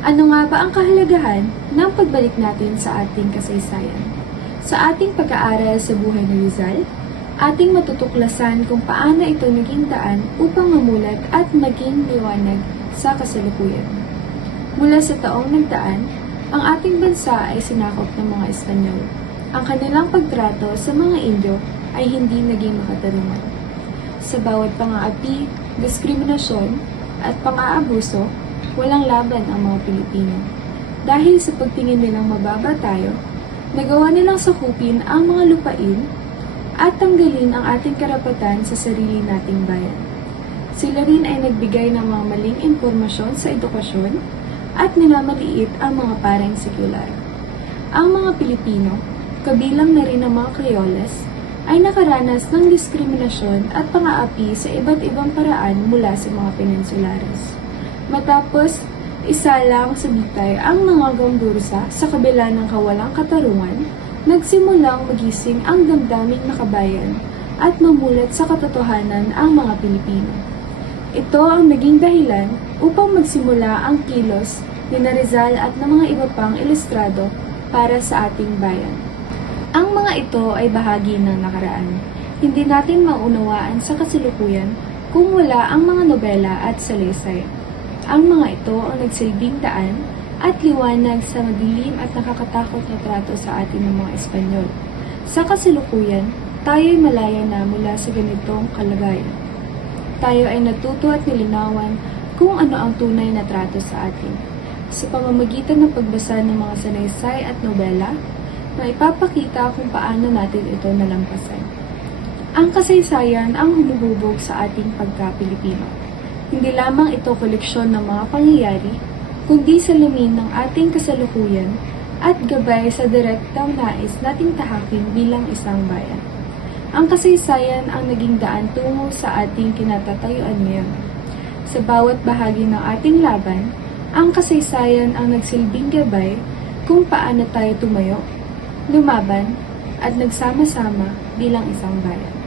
Ano nga ba ang kahalagahan ng pagbalik natin sa ating kasaysayan? Sa ating pag-aaral sa buhay ni Rizal, ating matutuklasan kung paano ito naging daan upang mamulat at maging liwanag sa kasalukuyan. Mula sa taong nagdaan, ang ating bansa ay sinakop ng mga Espanyol. Ang kanilang pagtrato sa mga Indio ay hindi naging makatarungan. Sa bawat pang-aapi, diskriminasyon at pang-aabuso, walang laban ang mga Pilipino. Dahil sa pagtingin nilang mababa tayo, nagawa nilang sakupin ang mga lupain at tanggalin ang ating karapatan sa sarili nating bayan. Sila rin ay nagbigay ng mga maling impormasyon sa edukasyon at minamaliit ang mga pareng sekular. Ang mga Pilipino, kabilang na rin ang mga Krioles, ay nakaranas ng diskriminasyon at pang-aapi sa iba't ibang paraan mula sa mga Peninsulares. Matapos isalang sa bitay ang mga Gambursa sa kabila ng kawalang katarungan, nagsimulang magising ang damdaming nakabayan at mamulat sa katotohanan ang mga Pilipino. Ito ang naging dahilan upang magsimula ang kilos ni Rizal at ng mga iba pang ilustrado para sa ating bayan. Ang mga ito ay bahagi ng nakaraan. Hindi natin maunawaan sa kasalukuyan kung wala ang mga nobela at salaysay. Ang mga ito ang nagsilbing daan at liwanag sa madilim at nakakatakot na trato sa atin ng mga Espanyol. Sa kasalukuyan, tayo'y malaya na mula sa ganitong kalagayan. Tayo ay natuto at nilinawan kung ano ang tunay na trato sa atin. Sa pamamagitan ng pagbasa ng mga sanaysay at nobela, na ipapakita kung paano natin ito nalampasan. Ang kasaysayan ang humuhubog sa ating pagka-Pilipino. Hindi lamang ito koleksyon ng mga pangyayari, kundi salamin ng ating kasalukuyan at gabay sa direktang nais nating tahakin bilang isang bayan. Ang kasaysayan ang naging daan tungo sa ating kinatatayuan ngayon. Sa bawat bahagi ng ating laban, ang kasaysayan ang nagsilbing gabay kung paano tayo tumayo, lumaban, at nagsama-sama bilang isang bayan.